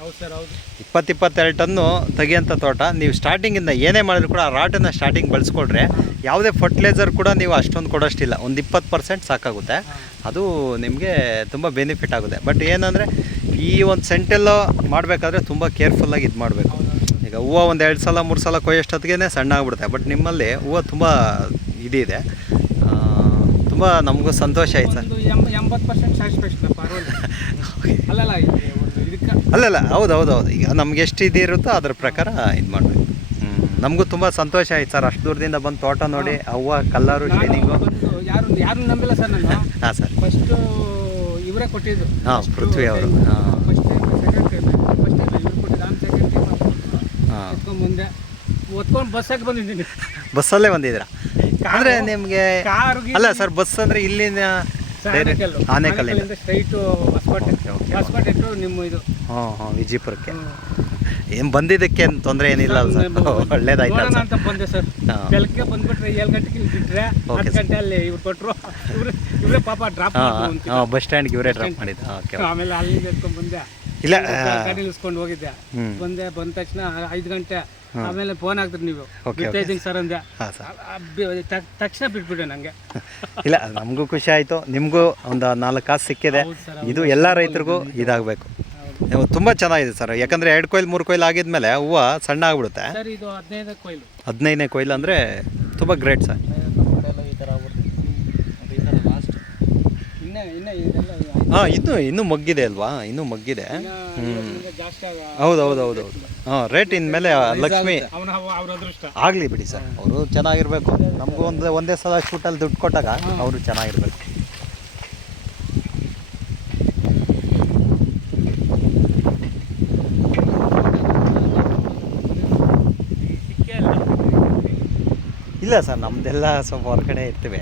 ಹೌದು ಸರ್, ಹೌದು. 20-22 ಟನ್ನು ತೆಗಿಯೋಂಥ ತೋಟ. ನೀವು ಸ್ಟಾರ್ಟಿಂಗಿಂದ ಏನೇ ಮಾಡಿದ್ರು ಕೂಡ ಆ ರಾಟನ್ನು ಸ್ಟಾರ್ಟಿಂಗ್ ಬಳಸ್ಕೊಳ್ರೆ ಯಾವುದೇ ಫರ್ಟಿಲೈಸರ್ ಕೂಡ ನೀವು ಅಷ್ಟೊಂದು ಕೊಡೋಷ್ಟಿಲ್ಲ. ಒಂದು 20% ಸಾಕಾಗುತ್ತೆ. ಅದು ನಿಮಗೆ ತುಂಬ ಬೆನಿಫಿಟ್ ಆಗುತ್ತೆ. ಬಟ್ ಏನಂದರೆ ಈ ಒಂದು ಸೆಂಟೆಲ್ಲೋ ಮಾಡಬೇಕಾದ್ರೆ ತುಂಬ ಕೇರ್ಫುಲ್ಲಾಗಿ ಇದು ಮಾಡಬೇಕು. ಈಗ ಹೂವು ಒಂದು 2 ಸಲ 3 ಸಲ ಕೊಯ್ಯೋಷ್ಟೊತ್ತಿಗೆ ಸಣ್ಣ ಆಗ್ಬಿಡುತ್ತೆ. ಬಟ್ ನಿಮ್ಮಲ್ಲಿ ಹೂವು ತುಂಬ ಇದಿದೆ. ತುಂಬ ನಮಗೂ ಸಂತೋಷ ಆಯ್ತು ಸರ್. 80% ಸ್ಯಾಟಿಸ್ಫ್ಯಾಕ್ಷನ್ ಅಲ್ಲಲ್ಲ ಇದಕ್ಕೆ. ಅಲ್ಲಲ್ಲ, ಹೌದು. ಈಗ ನಮ್ಗೆ ಎಷ್ಟು ಇದಿರುತ್ತೋ ಅದ್ರ ಪ್ರಕಾರ ಇದು ಮಾಡಬೇಕು. ನಮಗೂ ತುಂಬ ಸಂತೋಷ ಆಯ್ತು ಸರ್. ಅಷ್ಟು ದೂರದಿಂದ ಬಂದು ತೋಟ ನೋಡಿ ಹೂವು ಕಲ್ಲರು ಶೈನಿಂಗು. ಯಾರು ನಂಬಿಲ್ಲ ಸರ್ ನಾನು. ಹಾಂ ಸರ್. ಫಸ್ಟು ಇವರೇ ಕೊಟ್ಟಿದ್ದು. ಹಾಂ, ಪೃಥ್ವಿ ಅವರು. ಹಾಂ, ಫಸ್ಟ್ ಟೈಮ್ ಇವ್ರು ಕೊಟ್ಟಿದ್ದು. ನಾನು ಸೆಕೆಂಡ್ ಟೈಮ್ ಹಾಂ, ಮುಂದೆ ಒತ್ಕೊಂಡು ಬಸ್ಸಾಗಿ ಬಂದಿದ್ದೀನಿ. ಬಸ್ಸಲ್ಲೇ ಬಂದಿದ್ದೀರಾ ಅಂದರೆ ನಿಮಗೆ? ಕಾರಿಗೆ ಅಲ್ಲ ಸರ್, ಬಸ್ ಅಂದರೆ ಇಲ್ಲಿನ ಆನೇಕಲ್ಲಿಂದ ಸ್ಟ್ರೈಟು ಹೊಸಕೋಟೆ ಟು ನಿಮ್ಮ ಇದು. ಹಾಂ, ವಿಜಯಪುರಕ್ಕೆ. ಏನು ಬಂದಿದ್ದಕ್ಕೆ ಏನು ತೊಂದರೆ ಏನಿಲ್ಲ ಅಲ್ಲ ಸರ್? ಒಳ್ಳೇದಾಯ್ತು ಅಂತ ಬಂದೆ ಸರ್. ಬೆಳಗ್ಗೆ ಬಂದ್ಬಿಟ್ರೆ 7 ಗಂಟೆಗೆ ಇಲ್ಲಿ ಬಿಟ್ಟರೆ 10 ಗಂಟೆ ಅಲ್ಲಿ ಇವ್ರು ಕೊಟ್ಟರು. ಇವರೇ ಪಾಪ ಡ್ರಾಪ್ ಹಾಂ, ಬಸ್ ಸ್ಟ್ಯಾಂಡ್ಗೆ ಇವರೇ ಡ್ರಾಪ್ ಮಾಡಿದ್ದು. ಓಕೆ. ಆಮೇಲೆ ಅಲ್ಲಿಂದ ಎತ್ಕೊಂಡು ಬಂದೆ. ಇಲ್ಲ, ಗಾಡಿ ನಿಲ್ಸ್ಕೊಂಡು ಹೋಗಿದ್ದೆ. ಬಂದ ತಕ್ಷಣ 5 ಗಂಟೆ. ಆಮೇಲೆ ಫೋನ್ ಹಾಕ್ತೀರಿ ನೀವು, ಬಿಡ್ತಾ ಇದ್ದೀನಿ ಸರ್ ಅಂದೆ. ತಕ್ಷಣ ಬಿಟ್ಬಿಟ್ಟೆ ನನಗೆ. ಇಲ್ಲ, ನಮಗೂ ಖುಷಿ ಆಯಿತು, ನಿಮಗೂ ಒಂದು 4 ಕಾಸು ಸಿಕ್ಕಿದೆ. ಇದು ಎಲ್ಲ ರೈತರಿಗೂ ಇದಾಗಬೇಕು. ತುಂಬ ಚೆನ್ನಾಗಿದೆ ಸರ್. ಯಾಕಂದರೆ 2 ಕೊಯ್ಲು 3 ಕೊಯ್ಲು ಆಗಿದ್ಮೇಲೆ ಹೂವು ಸಣ್ಣ ಆಗ್ಬಿಡುತ್ತೆ. ಸರ್ ಇದು 15ನೇ ಕೊಯ್ಲು. 15ನೇ ಕೊಯ್ಲು ಅಂದರೆ ತುಂಬ ಗ್ರೇಟ್ ಸರ್. ಹಾಂ, ಇನ್ನೂ ಮಗ್ಗಿದೆ ಅಲ್ವಾ? ಇನ್ನೂ ಮಗ್ಗಿದೆ. ಹೌದು. ಹಾಂ, ರೇಟ್ ಇನ್ಮೇಲೆ ಲಕ್ಷ್ಮಿ ಆಗಲಿ ಬಿಡಿ ಸರ್. ಅವರು ಚೆನ್ನಾಗಿರ್ಬೇಕು. ನಮಗೂ ಒಂದೇ ಸಲ ಶೂಟಲ್ಲಿ ದುಡ್ಡು ಕೊಟ್ಟಾಗ ಅವರು ಚೆನ್ನಾಗಿರ್ಬೇಕು. ಇಲ್ಲ ಸರ್, ನಮ್ಮದೆಲ್ಲ ಸ್ವಲ್ಪ ಹೊರಗಡೆ ಇರ್ತೀವಿ.